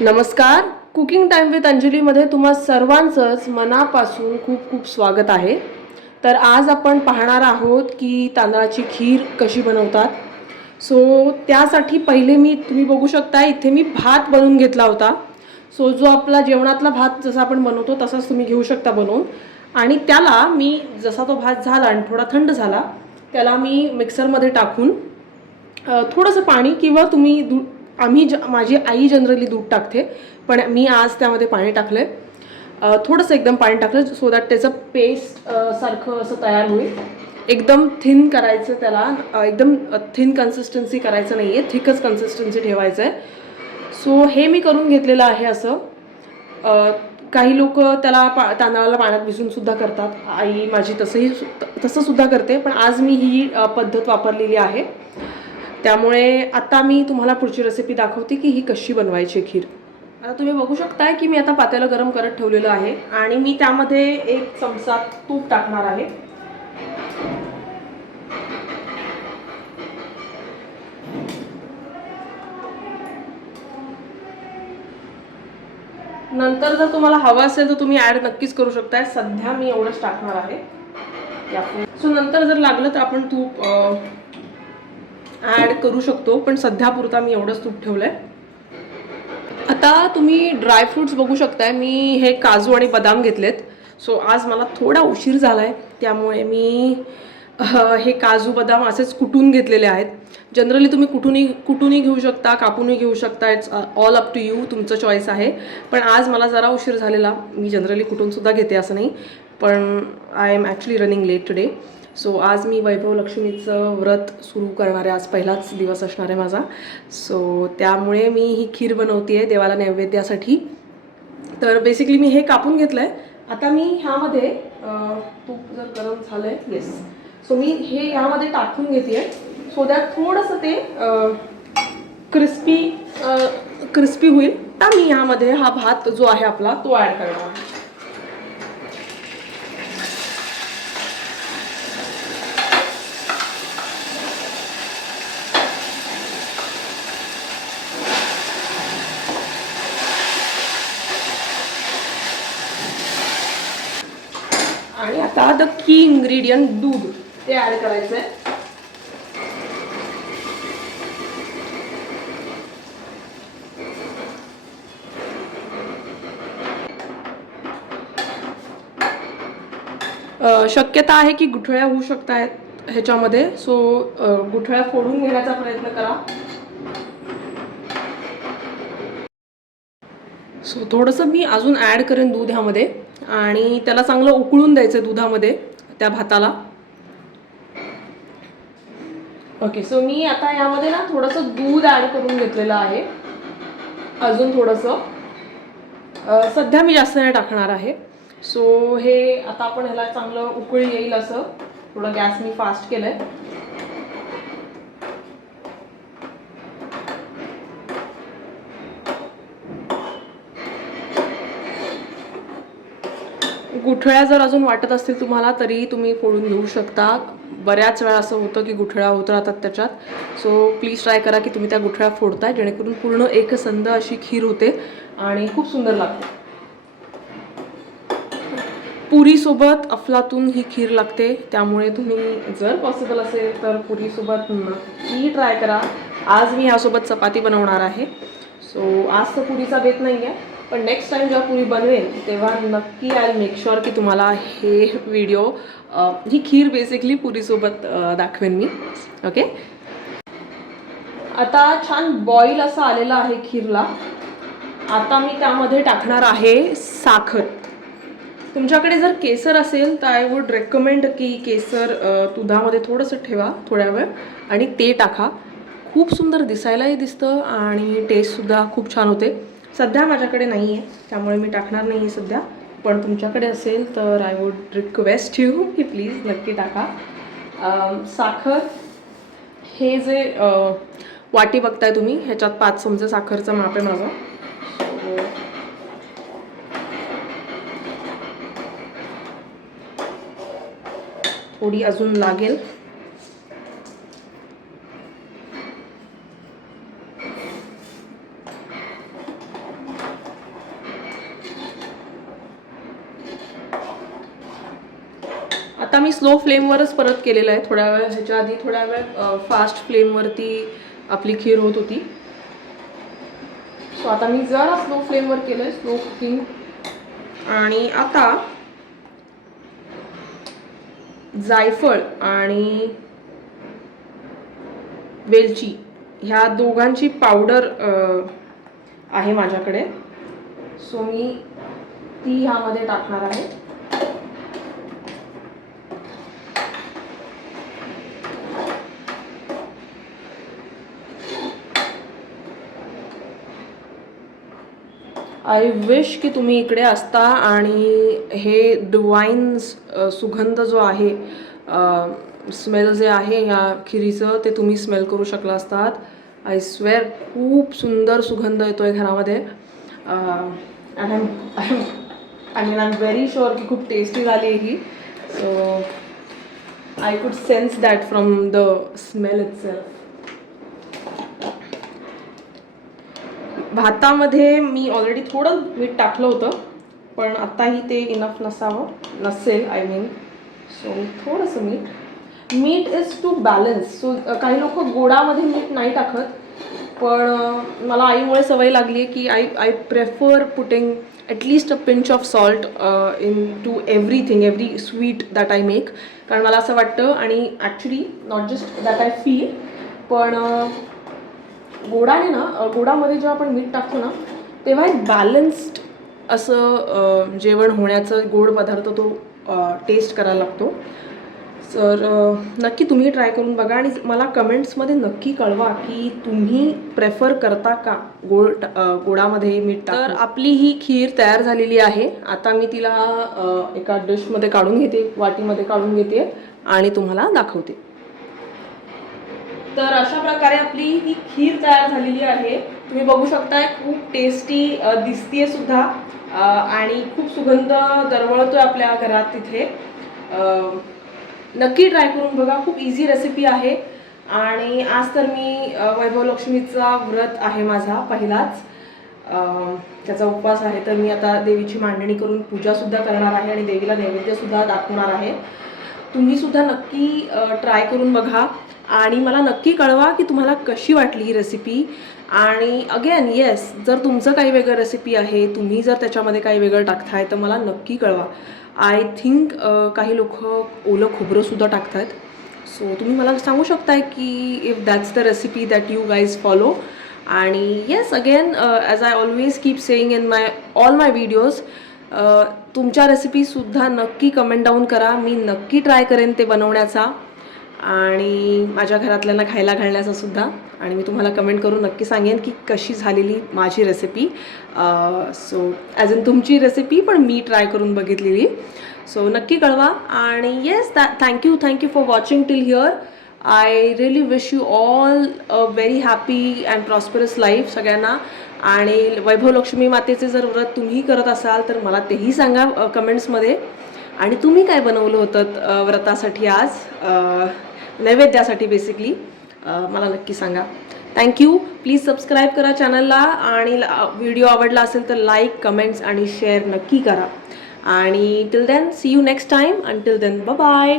नमस्कार. Cooking time with अंजलीमध्ये तुम्हा सर्वांचंच मनापासून खूप खूप स्वागत आहे. तर आज आपण पाहणार आहोत की तांदळाची खीर कशी बनवतात. सो त्यासाठी पहिले तुम्ही बघू शकता इथे मी भात बनवून घेतला होता. सो जो आपला जेवणातला भात जसा आपण बनवतो तसाच तुम्ही घेऊ शकता बनवून. आणि त्याला मी जसा तो भात झाला आणि थोडा थंड झाला त्याला मी मिक्सरमध्ये टाकून थोडंसं पाणी किंवा तुम्ही दूध, माझी आई जनरली दूध टाकते, पण मी आज त्यामध्ये पाणी टाकलं आहे. थोडंसं एकदम पाणी टाकलं सो दॅट त्याचं पेस्ट सारखं असं तयार होईल. एकदम थिन करायचं त्याला, एकदम थिन कन्सिस्टन्सी करायचं नाही आहे, थिकच कन्सिस्टन्सी ठेवायचं आहे. सो हे मी करून घेतलेलं आहे असं. काही लोक त्याला तांदळाला पाण्यात भिजूनसुद्धा करतात. आई माझी तसंसुद्धा करते, पण आज मी ही पद्धत वापरलेली आहे. त्यामुळे आता मी तुम्हाला पुढची रेसिपी दाखवते की ही कशी बनवायची खीर. आता तुम्ही बघू शकताय की मी आता पातेलं गरम करत ठेवलेलं आहे आणि मी त्यामध्ये 1 चमचा तूप टाकणार आहे. नंतर जर तुम्हाला हवं असेल तर तुम्ही ॲड नक्कीच करू शकताय. सध्या मी एवढंच टाकणार आहे. सो नंतर जर लागलं तर आपण तूप ॲड करू शकतो, पण सध्या पुरता मी एवढंच तूप ठेवलं आहे. आता तुम्ही ड्रायफ्रूट्स बघू शकताय. मी हे काजू आणि बदाम घेतलेत. सो आज मला थोडा उशीर झाला आहे त्यामुळे मी हे काजू बदाम असेच कुटून घेतलेले आहेत. जनरली तुम्ही कुटूनही घेऊ शकता, कापूनही घेऊ शकता. It's all up to you, तुमचं चॉईस आहे. पण आज मला जरा उशीर झालेला. मी जनरली कुटूनसुद्धा घेते असं नाही, पण I am actually running late today. So आज मी वैभव लक्ष्मीचं व्रत सुरू करणार आहे. आज पहिलाच दिवस असणार आहे माझा. सो त्यामुळे मी ही खीर बनवते आहे देवाला नैवेद्यासाठी. तर बेसिकली मी हे कापून घेतलं आहे. आता मी ह्यामध्ये तूप जर गरम झालं आहे, येस, सो मी हे ह्यामध्ये टाकून घेते आहे सो दॅट थोडंसं ते क्रिस्पी होईल. आता मी ह्यामध्ये हा भात जो आहे आपला तो ॲड करणार आहे. आणि आता द की इन्ग्रेडियंट दूध ते ॲड करायचं आहे. शक्यता आहे की गुठळ्या होऊ शकतात ह्याच्यामध्ये. सो गुठळ्या फोडून घेण्याचा प्रयत्न करा. सो थोडंसं मी अजून ॲड करेन दूध ह्यामध्ये आणि त्याला चांगलं उकळून द्यायचं दुधामध्ये त्या भाताला. ओके, सो मी आता यामध्ये ना थोडंसं दूध ॲड करून घेतलेलं आहे. अजून थोडंसं, सध्या मी जास्त नाही टाकणार आहे. सो हे आता आपण ह्याला चांगलं उकळी येईल असं थोडं गॅस मी फास्ट केलं आहे. गुठळ्या जर अजून वाटत असतील तुम्हाला तरी तुम्ही फोडून घेऊ शकता. बऱ्याच वेळा असं होतं की गुठळ्या होत राहतात त्याच्यात. सो प्लीज ट्राय करा की तुम्ही त्या गुठळ्या फोडताय, जेणेकरून पूर्ण एकसंध अशी खीर होते आणि खूप सुंदर लागते. पुरीसोबत अफलातून ही खीर लागते, त्यामुळे तुम्ही जर पॉसिबल असेल तर पुरीसोबत नक्की ट्राय करा. आज मी ह्यासोबत चपाती बनवणार आहे. सो आज तर पुरीचा बेत नाही आहे, पण नेक्स्ट टाइम जेव्हा पुरी बनवेल तेव्हा नक्की आय मेक शुअर की तुम्हाला हे व्हिडिओ, ही खीर बेसिकली पुरीसोबत दाखवेन मी. ओके, आता छान बॉईल असं आलेलं आहे खीरला. आता मी त्यामध्ये टाकणार आहे साखर. तुमच्याकडे जर केसर असेल तर आय वुड रेकमेंड की केसर दुधामध्ये थोडंसं ठेवा थोड्या वेळ आणि ते टाका. खूप सुंदर दिसायलाही दिसतं आणि टेस्टसुद्धा खूप छान होते. सध्या माझ्याकडे नाही आहे त्यामुळे मी टाकणार नाही सध्या, पण तुमच्याकडे असेल तर आय वुड रिक्वेस्ट यू की प्लीज नक्की टाका. साखर, हे जे वाटी बघताय तुम्ही ह्याच्यात 5 चमचे साखरचं माप आहे माझं. थोडी अजून लागेल. आता मी स्लो फ्लेमवरच परत केलेलं आहे. थोड्या वेळ ह्याच्या आधी थोड्या वेळ फास्ट फ्लेमवरती आपली खीर होत होती. सो आता मी जरा स्लो फ्लेमवर केलं आहे, स्लो कुकिंग. आणि आता जायफळ आणि वेलची ह्या दोघांची पावडर आहे माझ्याकडे. सो मी ती ह्यामध्ये टाकणार आहे. आय विश की तुम्ही इकडे असता आणि हे डिवाइन सुगंध जो आहे, स्मेल जे आहे ह्या खिरीचं, ते तुम्ही स्मेल करू शकला असतात. आय स्वेअर खूप सुंदर सुगंध येतो आहे घरामध्ये. I mean I am very sure की खूप टेस्टी झाली आहे ही. So I could sense that from the smell itself. भातामध्ये मी ऑलरेडी थोडं मीठ टाकलं होतं, पण आत्ताही ते इनफ नसेल आय मीन. सो थोडंसं मीठ इज टू बॅलन्स. सो काही लोक गोडामध्ये मीठ नाही टाकत, पण मला आईमुळे सवय लागली आहे की I prefer putting at least a pinch of salt into everything, every sweet that I make. कारण मला असं वाटतं, आणि actually not just that I feel, पण गोडाने ना, गोडामध्ये जेव्हा आपण मीठ टाकतो ना, तेव्हा एक बॅलन्स्ड असं जेवण होण्याचं गोड पदार्थ तो टेस्ट करायला लागतो. तर नक्की तुम्ही ट्राय करून बघा आणि मला कमेंट्समध्ये नक्की कळवा की तुम्ही प्रेफर करता का गोडामध्ये मीठ टाकून. तर आपली ही खीर तयार झालेली आहे. आता मी तिला एका डिशमध्ये काढून घेते, वाटीमध्ये काढून घेते आणि तुम्हाला दाखवते. तर अशा प्रकारे आपली ही खीर तयार झालेली आहे. तुम्ही बघू शकताय, खूप टेस्टी दिसतीये सुद्धा आणि खूप सुगंध दरवळतोय आपल्या घरात तिथे. नक्की ट्राय करून बघा, खूप इझी रेसिपी आहे. आणि आज तर मी वैभव लक्ष्मीचा व्रत आहे माझा पहिलाच, त्याचा उपवास आहे. तर मी आता देवीची मांडणी करून पूजासुद्धा करणार आहे आणि देवीला नैवेद्यसुद्धा दाखवणार आहे. तुम्हीसुद्धा नक्की ट्राय करून बघा आणि मला नक्की कळवा की तुम्हाला कशी वाटली ही रेसिपी. आणि अगेन येस, जर तुमचं काही वेगळं रेसिपी आहे, तुम्ही जर त्याच्यामध्ये काही वेगळं टाकताय तर मला नक्की कळवा. आय थिंक काही लोक ओलं खोबरंसुद्धा टाकतात. सो तुम्ही मला सांगू शकताय की if that's the recipe that you guys follow. आणि yes, again as I always keep saying in all my videos, तुमच्या रेसिपीसुद्धा नक्की कमेंट डाऊन करा. मी नक्की ट्राय करेन ते बनवण्याचा आणि माझ्या घरातल्यांना खायला घालण्याचा सुद्धा. आणि मी तुम्हाला कमेंट करून नक्की सांगेन की कशी झालेली माझी रेसिपी. सो ॲज इन तुमची रेसिपी, पण मी ट्राय करून बघितलेली. सो नक्की कळवा. आणि yes, thank you for watching till here. I really wish you all a very happy and prosperous life सगळ्यांना. आणि वैभव लक्ष्मी मातेचे जर व्रत तुम्ही करत असाल तर मला तेही सांगा कमेंट्समध्ये. आणि तुम्ही काय बनवलं होतं व्रतासाठी आज, नैवेद्यासाठी बेसिकली, मला नक्की सांगा. थँक्यू. प्लीज सबस्क्राईब करा चॅनलला आणि व्हिडिओ आवडला असेल तर लाईक, कमेंट्स आणि शेअर नक्की करा. आणि till then, see you next time. Until then, bye bye.